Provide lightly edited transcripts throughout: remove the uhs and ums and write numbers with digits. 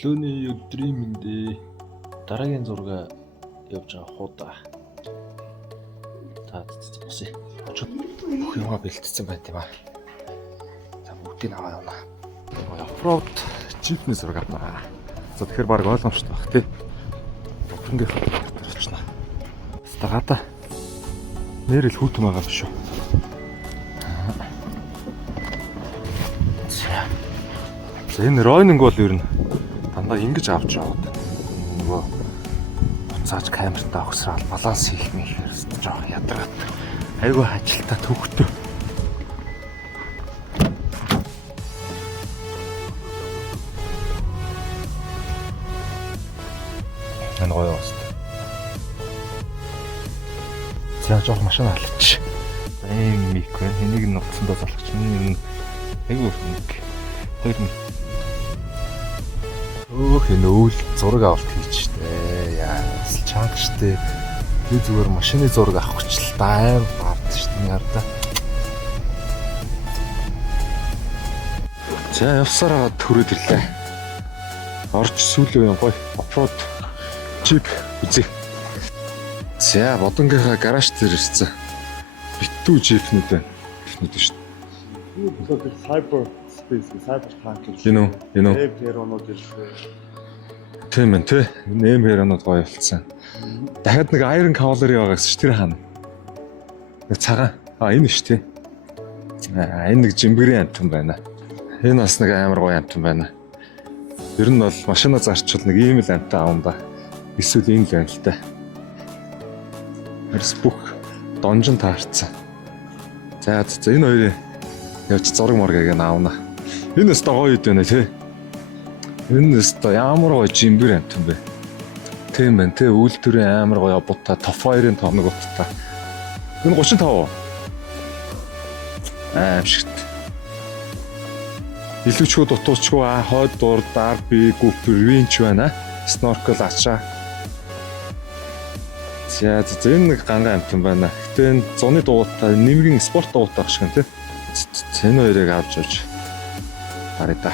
Өглөөний өдрийн мэндэ дараагийн зураг явж байгаа хуудаа. За босъё. Очоод бүх юмаа бэлтцсэн байт юм аа. За бүгдийг аваа явна. Offroad jeepний зураг авнаа. За тэгэхээр баг ойлгомжтой баг тий. Бүгднийх дотор очно. Стагата нэрэл хүүтэн байгаа биш үү? За энэ ройнинг бол ер нь дандаа ингэж авч яваад нөгөө буцааж камертаа өгсрал баланс хийх мэхээр жоох ядраад айгүй ажилтаа төвхтөө. Энэ гоё баста. За жоох машин алч. Эм микро энийг нь нуцсандаа залгах чинь айгүй нэг 2 минут. Өөх энэ үйл зураг авалт хийчихтэй. Яас чанга штэ. Би зүгээр машины зураг авах гэж л аим баард штэ яарда. За явсараа төрөөд ирлээ. Орж сүүлийн гоё offroad jeep үзье. За бодонгийнхаа гараж дээр ирсэн. Битүү jeepнүүд байна. Jeepнүүд штэ. Cyber Cybertruck энэ перонууд ирсэн. Тийм ээ тий. Нэм перонууд гоё болсон. Дахиад нэг Iron Cavalry байгаа гэсэн чи тэр хаана? Нэг цагаан. Энэ ш тий. Энэ нэг жимбэрийн амтан байна. Энэ бас нэг амар гоё амтан байна. Ер нь бол машина зарчвал нэг ийм л амтан аавна да. Эсвэл энэ л байна л та. Эрс бүх донжин таарцсан. За энэ хоёрын явж зураг моргийг аавна. Энэ өстө гоё юм байна тий. Энэ өстө ямар гоё жимбэр амтан бэ. Тийм байна тий. Үйлдвэрийн амар гоё бутаа топ 2-ын тоног уттай. Энэ 35. Аимшигт. Илүүчгүй дутуучгүй хойд дурд RB Cooper Winch байна. Snorkel ачаа. За энэ нэг ганга амтан байна. Гэтэ энэ зуны дугуйтай нэмгийн спорт дугуйтай ах шиг тий. Энэ хоёрыг авч явж харъя да.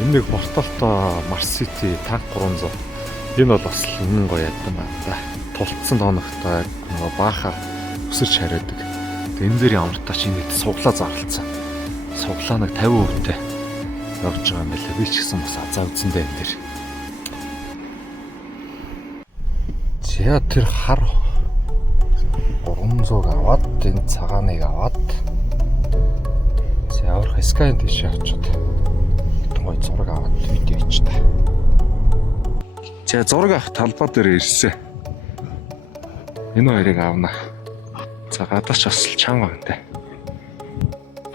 Энэ нэг порталтай Mars City танк 300. Энэ бол бас үнэн гоё ядсан байна да. Тулцсан тооногтой нөгөө баахаар өсөрч хариадаг. Энэ зэрэг амртаа чи нэг суглаа зарлцсан. Суглаа нэг 50%-тэй явж байгаа юм байна. Би ч гэсэн бас азаа үзэндээ энэ дэр. За тэр хар 300-г аваад энэ цагааныг аваад Явах Sky тийш явчихад гоё зураг аваад видео хийч та. За зураг авах талбай дээр ирсэн. Энэ хоёрыг авна. За гадаач бас чанга байна.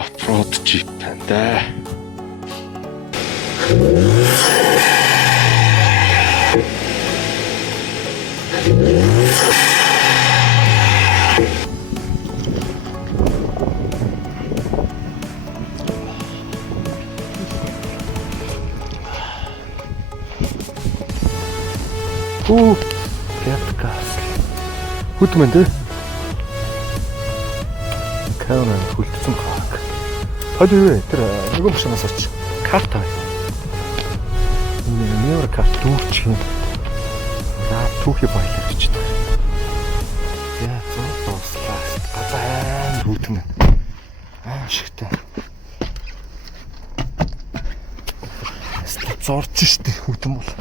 Offroad jeep байна да. Кэпкас. Хүтмэн дээ. Каунан хүлцэн хаг. Хад юу вэ? Тэр нөгөө машинаас орч. Карт авъя. Нэр карт дүүрч юм. За түүхий баялаг гэж байна. Яа зов дуслаа. Газаан хүтмэн. Шигтэй. Зорж штэ хүтэн бол.